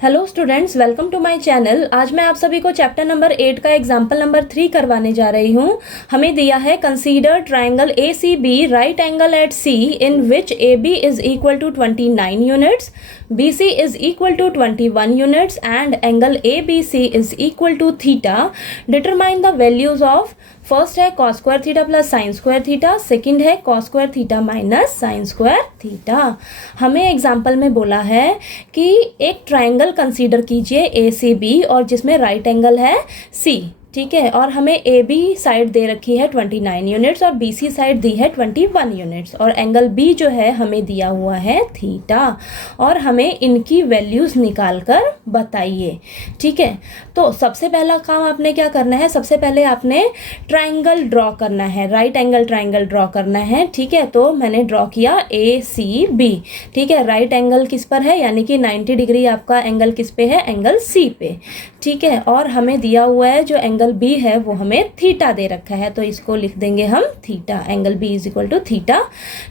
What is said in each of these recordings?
Hello students, welcome to my channel. आज मैं आप सभी को चैप्टर नंबर 8 का एग्जाम्पल नंबर 3 करवाने जा रही हूँ। हमें दिया है consider triangle A C B right angle at C in which A B is equal to 29 units, B C is equal to 21 units and angle A B C is equal to theta. Determine the values of, first है cos square theta plus sine square theta, second है cos square theta minus sine square theta. हमें example में बोला है कि एक triangle consider कीजिए ए C B और जिसमें राइट एंगल है सी, ठीक है, और हमें ए बी साइड दे रखी है 29 यूनिट्स और बी सी साइड दी है 21 यूनिट्स और एंगल बी जो है हमें दिया हुआ है थीटा और हमें इनकी वैल्यूज़ निकाल कर बताइए। ठीक है, तो सबसे पहला काम आपने क्या करना है, सबसे पहले आपने ट्राइंगल ड्रॉ करना है, राइट एंगल ट्राइंगल ड्रॉ करना है। ठीक है, तो मैंने ड्रॉ किया ए सी बी। ठीक है, राइट एंगल किस पर है, यानी कि 90 डिग्री आपका एंगल किस पे है, एंगल सी पे। ठीक है, और हमें दिया हुआ है जो एंगल बी है वो हमें थीटा दे रखा है, तो इसको लिख देंगे हम theta, angle B is equal to theta.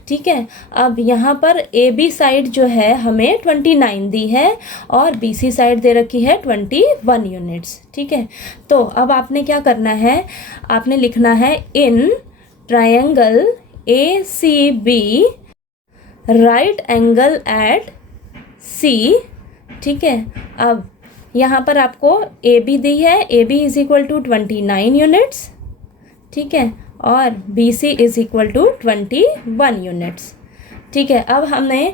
ठीक है, अब यहाँ पर ए बी साइड जो है हमें 29 दी है और बी सी साइड दे रखी है 21 यूनिट्स। ठीक है, तो अब आपने क्या करना है, आपने लिखना है in triangle A C B right angle at C. ठीक है, अब यहाँ पर आपको ए बी दी है, A B is equal to 29 units. ठीक है, और B C is equal to 21 units. ठीक है, अब हमने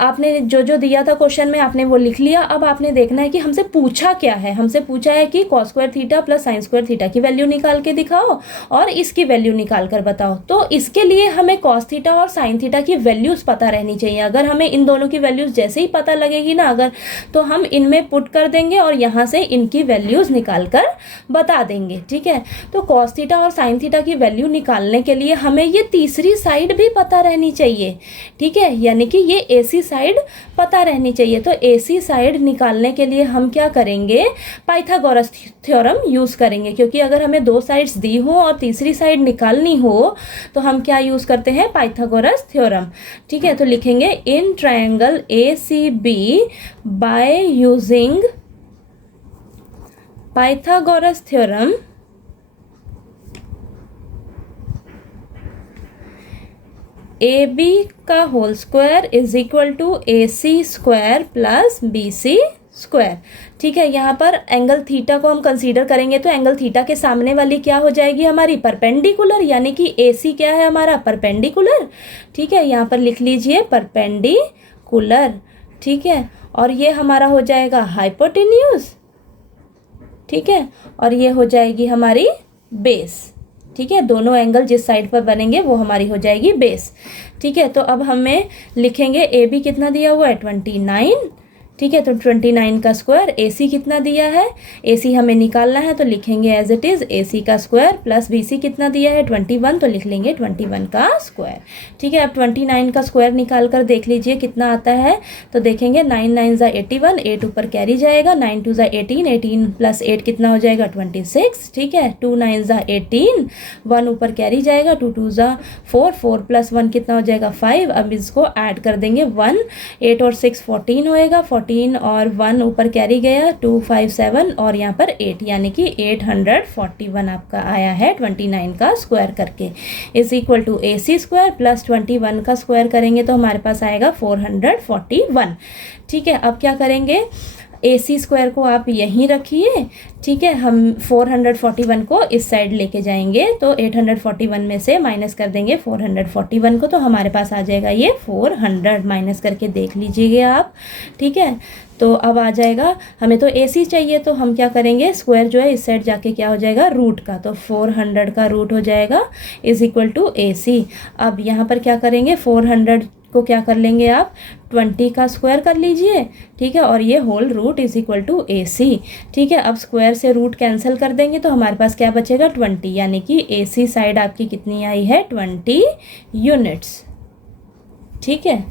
आपने जो जो दिया था क्वेश्चन में आपने वो लिख लिया। अब आपने देखना है कि हमसे पूछा क्या है, हमसे पूछा है कि cos square theta plus sine square theta की वैल्यू निकाल के दिखाओ और इसकी वैल्यू निकाल कर बताओ। तो इसके लिए हमें कॉस थीटा और साइन थीटा की वैल्यूज़ पता रहनी चाहिए। अगर हमें इन दोनों की वैल्यूज़ जैसे ही पता लगेगी ना, अगर तो हम इनमें पुट कर देंगे और यहाँ से इनकी वैल्यूज़ निकाल कर बता देंगे। ठीक है, तो कॉस थीटा और साइन थीटा की वैल्यू निकालने के लिए हमें ये तीसरी साइड भी पता रहनी चाहिए। ठीक है, यानी कि ये ए सी साइड पता रहनी चाहिए। तो एसी साइड निकालने के लिए हम क्या करेंगे, पाइथागोरस थ्योरम यूज करेंगे, क्योंकि अगर हमें दो साइड्स दी हो और तीसरी साइड निकालनी हो तो हम क्या यूज करते हैं, पाइथागोरस थ्योरम। ठीक है, तो लिखेंगे in triangle A C B by using Pythagoras theorem A B का whole square is equal to A C square plus B C square. ठीक है, यहाँ पर एंगल थीटा को हम कंसीडर करेंगे तो एंगल थीटा के सामने वाली क्या हो जाएगी, हमारी परपेंडिकुलर, यानी कि ए सी क्या है हमारा, परपेंडिकुलर। ठीक है, यहाँ पर लिख लीजिए परपेंडिकुलर। ठीक है, और ये हमारा हो जाएगा हाइपोटेन्यूज। ठीक है, और ये हो जाएगी हमारी बेस। ठीक है, दोनों एंगल जिस साइड पर बनेंगे वो हमारी हो जाएगी बेस। ठीक है, तो अब हमें लिखेंगे ए बी कितना दिया हुआ है, 29। ठीक है, तो 29 का स्क्वायर, ए सी कितना दिया है, ए सी हमें निकालना है तो लिखेंगे एज इट इज़ ए सी का स्क्वायर प्लस बी सी कितना दिया है 21, तो लिख लेंगे 21 का स्क्वायर। ठीक है, अब 29 का स्क्वायर निकाल कर देख लीजिए कितना आता है, तो देखेंगे 9 9 ज़ा 81, 8 ऊपर कैरी जाएगा, 9 2 ज़ा 18, 18 प्लस 8 कितना हो जाएगा 26। ठीक है, 2 9 ज़ा 18, 1 ऊपर कैरी जाएगा, 2 2 ज़ा 4, 4 प्लस 1 कितना हो जाएगा 5। अब इसको ऐड कर देंगे 1, 8 और 6 14 होएगा, 14 और 1 ऊपर कैरी गया, 2 5 7 और यहाँ पर 8, यानी कि 841 आपका आया है 29 का स्क्वायर करके, is equal to A C square plus 21 का स्क्वायर करेंगे तो हमारे पास आएगा 441। ठीक है, अब क्या करेंगे, ए सी स्क्वायर को आप यहीं रखिए। ठीक है, हम 441 को इस साइड लेके जाएंगे तो 841 में से माइनस कर देंगे 441 को, तो हमारे पास आ जाएगा ये 400, माइनस करके देख लीजिएगा आप। ठीक है, तो अब आ जाएगा, हमें तो ए सी चाहिए तो हम क्या करेंगे, स्क्वायर जो है इस साइड जाके क्या हो जाएगा, रूट का, तो 400 का रूट हो जाएगा इज इक्वल टू ए सी। अब यहाँ पर क्या करेंगे, 400 को क्या कर लेंगे आप, 20 का स्क्वायर कर लीजिए। ठीक है, और ये whole root is equal to A C. ठीक है, अब स्क्वायर से रूट कैंसिल कर देंगे तो हमारे पास क्या बचेगा 20, यानी कि ए सी साइड आपकी कितनी आई है 20 यूनिट्स। ठीक है,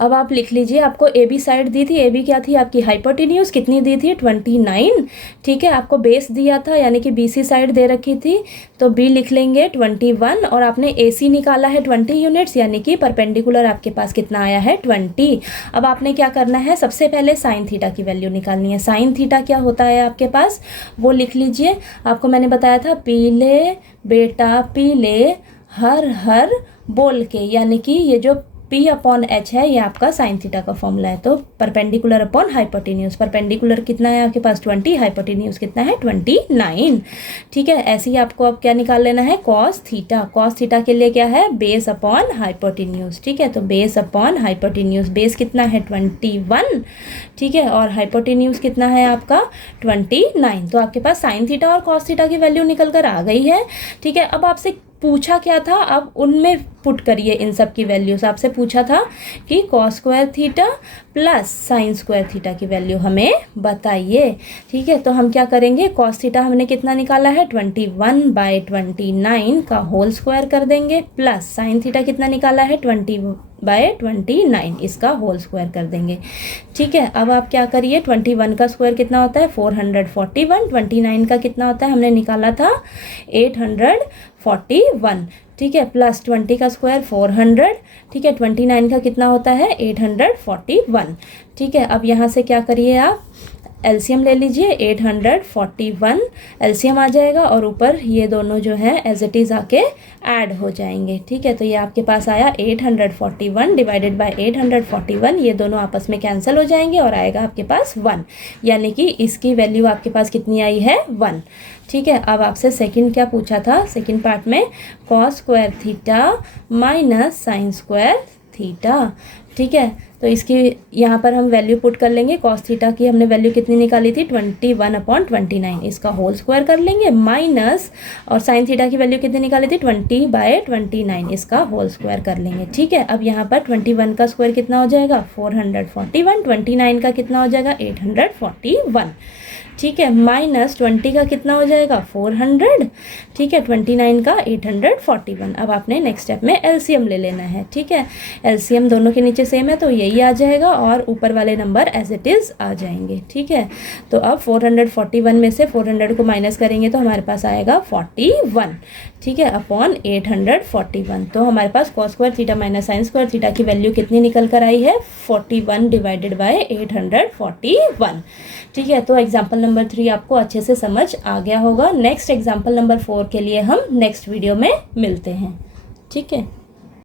अब आप लिख लीजिए, आपको ए बी साइड दी थी, ए बी क्या थी आपकी हाइपोटेन्यूज, कितनी दी थी 29, ठीक है। आपको बेस दिया था यानी कि बी सी साइड दे रखी थी, तो बी लिख लेंगे 21, और आपने ए सी निकाला है 20 यूनिट्स यानी कि परपेंडिकुलर आपके पास कितना आया है 20। अब आपने क्या करना है, सबसे पहले साइन थीटा की वैल्यू निकालनी है। साइन थीटा क्या होता है आपके पास, वो लिख लीजिए। आपको मैंने बताया था पीले बेटा पीले हर हर बोल के, यानी कि ये जो P अपॉन H है ये आपका साइन थीटा का फॉर्मूला है। तो परपेंडिकुलर अपॉन हाइपोटेन्यूज, परपेंडिकुलर कितना है आपके पास 20, हाइपोटेन्यूज कितना है 29, ठीक है। ऐसे ही आपको अब क्या निकाल लेना है, कॉस थीटा। कॉस थीटा के लिए क्या है, बेस अपॉन हाइपोटेन्यूज, ठीक है। तो बेस अपॉन हाइपोटेन्यूज, बेस कितना है 21, ठीक है, और हाइपोटेन्यूज कितना है आपका 29। तो आपके पास साइन थीटा और कॉस थीटा की वैल्यू निकल कर आ गई है, ठीक है। अब आपसे पूछा क्या था, अब उनमें पुट करिए इन सब की वैल्यूज। आपसे पूछा था कि cos square theta plus sine square theta की वैल्यू हमें बताइए, ठीक है। तो हम क्या करेंगे, कॉस थीटा हमने कितना निकाला है 21/29 का होल स्क्वायर कर देंगे, प्लस साइन थीटा कितना निकाला है 20/29 इसका होल स्क्वायर कर देंगे, ठीक है। अब आप क्या करिए, 21 का स्क्वायर कितना होता है 441, 29 का कितना होता है हमने निकाला था 841, ठीक है, प्लस 20 का स्क्वायर 400, ठीक है, 29 का कितना होता है 841, ठीक है। अब यहाँ से क्या करिए आप, एलसीएम ले लीजिए, 841 एलसीएम आ जाएगा और ऊपर ये दोनों जो है एज इट इज़ आके ऐड हो जाएंगे, ठीक है। तो ये आपके पास आया 841 डिवाइडेड बाय 841, ये दोनों आपस में कैंसिल हो जाएंगे और आएगा आपके पास 1, यानी कि इसकी वैल्यू आपके पास कितनी आई है 1, ठीक है। अब आपसे सेकंड क्या पूछा था, सेकंड पार्ट में cos square theta minus sine square theta, ठीक है। तो इसकी यहाँ पर हम वैल्यू पुट कर लेंगे, कॉस थीटा की हमने वैल्यू कितनी निकाली थी 21/29, इसका होल स्क्वायर कर लेंगे, माइनस और साइन थीटा की वैल्यू कितनी निकाली थी 20/29, इसका होल स्क्वायर कर लेंगे, ठीक है। अब यहाँ पर 21 का स्क्वायर कितना हो जाएगा 441, 29 का कितना हो जाएगा 841, ठीक है, माइनस 20 का कितना हो जाएगा 400, ठीक है, 29 का 841। अब आपने नेक्स्ट स्टेप में एलसीएम ले लेना है, ठीक है। एलसीएम दोनों के नीचे सेम है तो यही आ जाएगा और ऊपर वाले नंबर एज इट इज़ आ जाएंगे, ठीक है। तो अब 441 में से 400 को माइनस करेंगे तो हमारे पास आएगा 41, ठीक है, अपॉन 841। तो हमारे पास cos square theta minus sine square theta की वैल्यू कितनी निकल कर आई है 41 डिवाइडेड बाय 841, ठीक है। तो एग्जाम्पल नंबर 3 आपको अच्छे से समझ आ गया होगा। नेक्स्ट एग्जाम्पल नंबर 4 के लिए हम नेक्स्ट वीडियो में मिलते हैं, ठीक है।